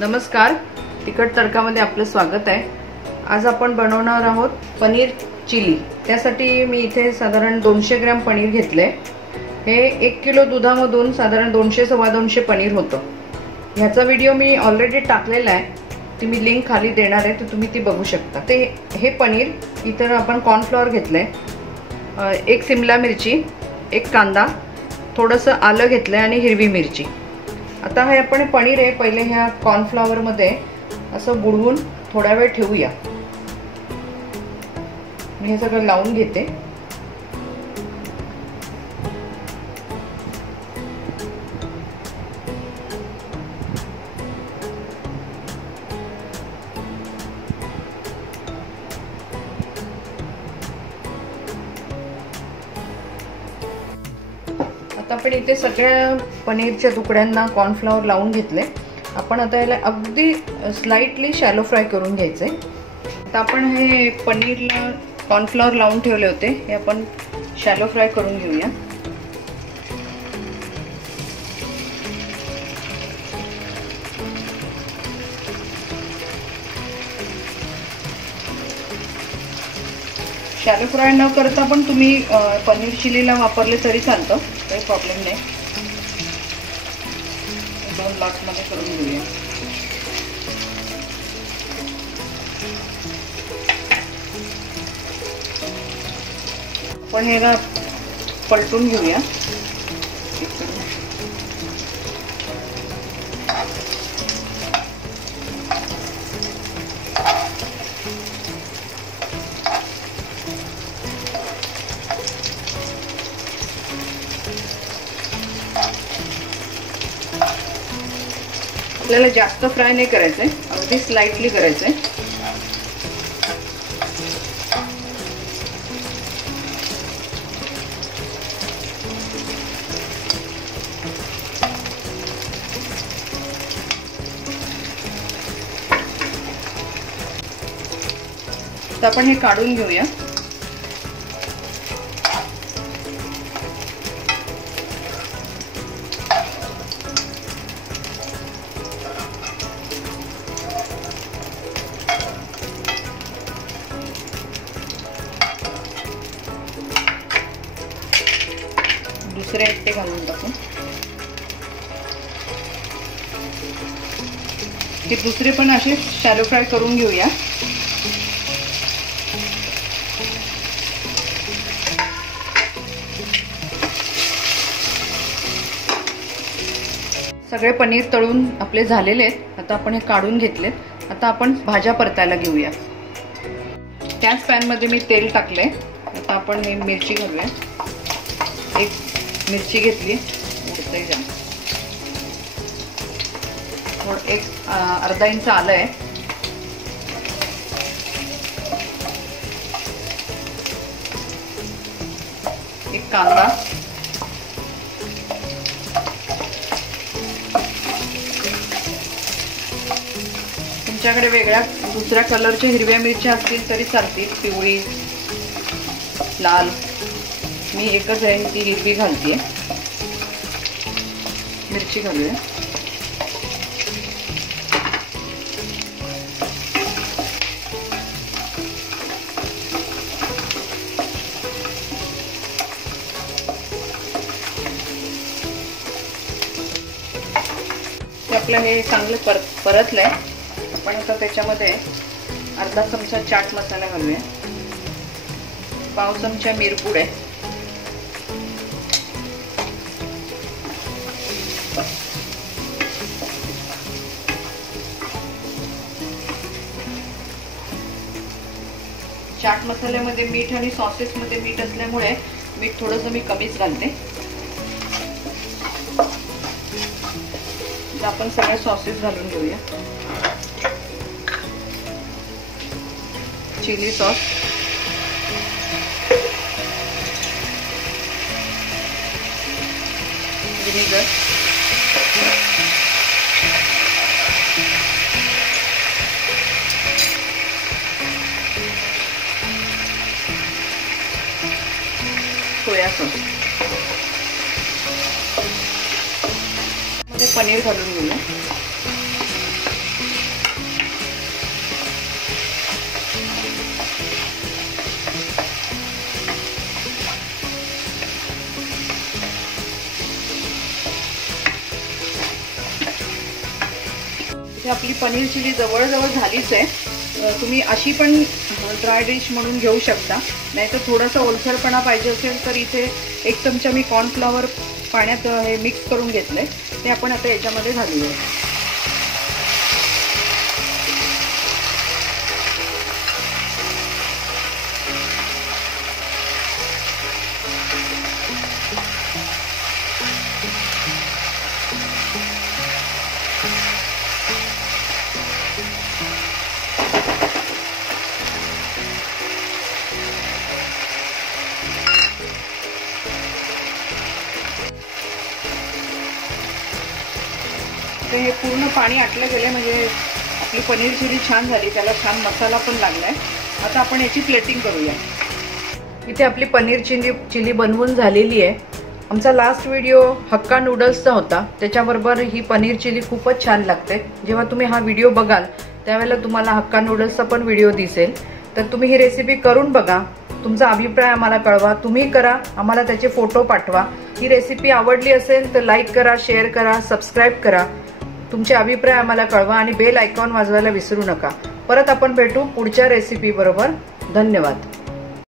नमस्कार, तिखट तडकामध्ये आपलं स्वागत आहे। आज आपण बनवणार आहोत पनीर चिली। त्यासाठी मी इथे साधारण 200 ग्रॅम पनीर घेतले। हे 1 किलो दुधामधून साधारण 200-250 पनीर होतं। ह्याचा व्हिडिओ मी ऑलरेडी टाकलेला आहे, ती मी लिंक खाली देणार आहे, तर तुम्ही ती बघू शकता। ते हे पनीर इतर आपण कॉर्नफ्लॉवर घेतले, 1 शिमला मिरची, 1 कांदा, थोडंसं आलं घेतलं आणि हिरवी मिरची। आता हे आपण पनीर आहे पहिले ह्या कॉर्नफ्लॉवर मध्ये असं बुडवून थोडा वेळ ठेवूया। मी हे सगळं लावून घेते। आता आपण इथे सगळ्या पनीरच्या तुकड्यांना कॉर्नफ्लॉवर लावून घेतले। आपण आता याला अगदी स्लाइटली शॅलो फ्राय करून घ्यायचे। आता आपण हे पनीरला कॉर्नफ्लॉवर लावून ठेवले होते, हे आपण शॅलो फ्राय करून घेऊया। शॅलो फ्राय न करता पण तुम्ही पनीर चिलीला वापरले तरी चालतं, काही प्रॉब्लेम नाही। 2 लॉट मध्ये करून घेऊया। पण ह्याला पलटून घेऊया। आपल्याला जास्त फ्राय नाही करायचंय, अगदी स्लाइटली करायचंय। तर आपण हे काढून घेऊया। दुसरे एकटे घालून टाकू। हे दुसरे पण असे शॅलो फ्राय करून घेऊया। सगळे पनीर तळून आपले झालेले आहेत। आता आपण हे काढून घेतलेत। आता आपण भाज्या परतायला घेऊया। त्याच पॅन मध्ये मी तेल टाकले। आता आपण ही मिरची घालूया। 1 मिरची घेतली, एक अर्धा इंच आलं आहे, एक कांदा, तुमच्याकडे वेगळ्या दुसऱ्या कलरच्या हिरव्या मिरच्या असतील तरी चालतील, पिवळी, लाल। मी एकच आहे, ती हिरवी घालते। मिरची घालूया। आपलं हे चांगलं परतलंय। आपण आता त्याच्यामध्ये अर्धा चमचा चाट मसाला घालूया, पाव चमचा मिरपूड आहे, चाट मसाल्यामध्ये मीठ आणि सॉसेस मध्ये मीठ असल्यामुळे मीठ थोडंसं मी कमीच घालते। आपण सगळे सॉसेस घालून घेऊया। Chilli sauce, vinegar, soya sauce, paneer घालून घेऊया। तर आपली पनीर चिली जवळजवळ झालीच आहे। तुम्ही अशी पण ड्राय डिश म्हणून घेऊ शकता, नाहीतर थोडासा ओलसरपणा पाहिजे असेल तर इथे 1 चमचा मी कॉर्नफ्लॉवर पाण्यात हे मिक्स करून घेतलंय, ते आपण आता याच्यामध्ये घालूया। हे पूर्ण पाणी आटलं गेलं म्हणजे आपली पनीर चिली छान झाली, त्याला छान मसाला पण लागलाय। आता आपण याची प्लेटिंग करूया। इथे आपली पनीर चिली बनवून झालेली आहे। आमचा लास्ट व्हिडिओ हक्का नूडल्सचा होता, त्याच्याबरोबर ही पनीर चिली खूपच छान लागते। जेव्हा तुम्ही हा व्हिडिओ बघाल त्यावेळेला तुम्हाला हक्का नूडल्सचा पण व्हिडिओ दिसेल, तर तुम्ही ही रेसिपी करून बघा, तुमचा अभिप्राय आम्हाला कळवा, तुम्ही करा, आम्हाला त्याचे फोटो पाठवा। ही रेसिपी आवडली असेल तर लाईक करा, शेअर करा, सबस्क्राईब करा, तुमचे अभिप्राय आम्हाला कळवा आणि बेल आयकॉन वाजवायला विसरू नका। परत आपण भेटू पुढच्या रेसिपी बरोबर। धन्यवाद।